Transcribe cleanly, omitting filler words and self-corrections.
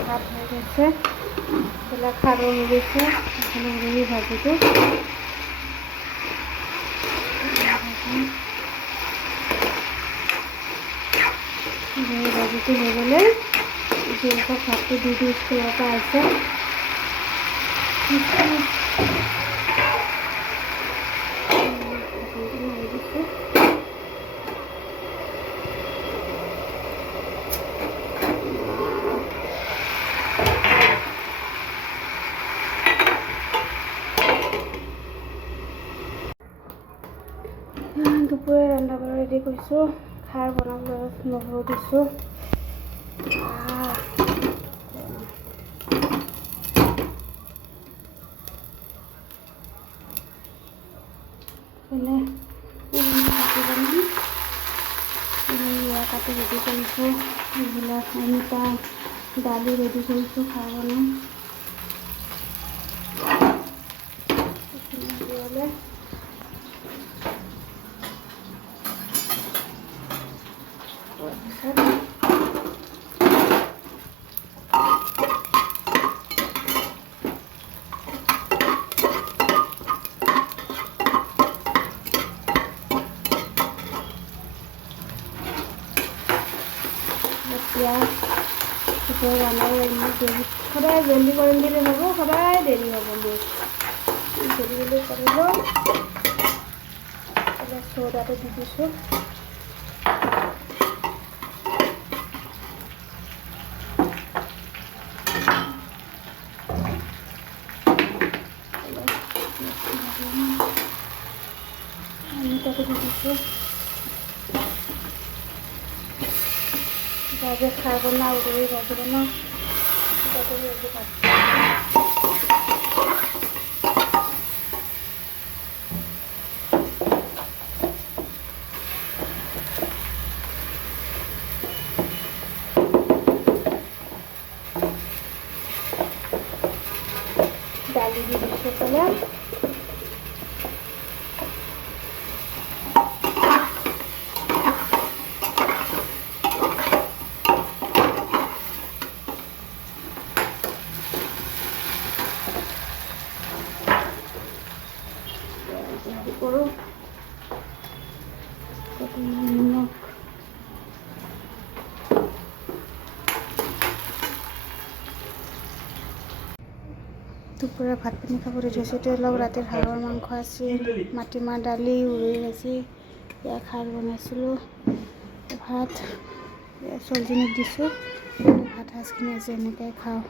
ভাত হয়ে গেছে, এগুলো খারো হয়ে গেছে। এখানে উড়ি ভাজিটো হয়ে গেলে যে সব ভাতটো দিদি স্কুলের পৰা আছে দুপৰীয়া ৰন্ধা বঢ়া ৰেডি কৰিছোঁ। খাৰ বনাবলৈ নহৰু দিছোঁ। কাটি ৰেডি কৰিছোঁ। এইবিলাক অমিতা দালি ৰেডি কৰিছোঁ খাৰ বনাম। পিঁয়াজ সদায় জলদি কৰিম দিলে হ'ব, সদায় দেৰি হ'ব। মোৰ জলদি জলদি কৰিলোঁ। চৌদাটো দি দিছোঁ। অমিতাটো দি দিছোঁ। গাজৰ খাৰ বনাওঁ, উৰহি ভাজি বনাওঁ। দালি দি দিছোঁ পেলাই কৰোঁ। নিমখ দুপৰীয়া ভাত পানী খাব ৰেডি হৈছে। এতিয়া অলপ ৰাতিৰ হাঁহৰ মাংস আছিল, মাটিমাহ দালি, উৰহি ভাজি, এয়া খাৰ বনাইছিলোঁ। ভাত ছোৱালীজনীক দিছোঁ। ভাত সাজখিনি আজি এনেকৈ খাওঁ।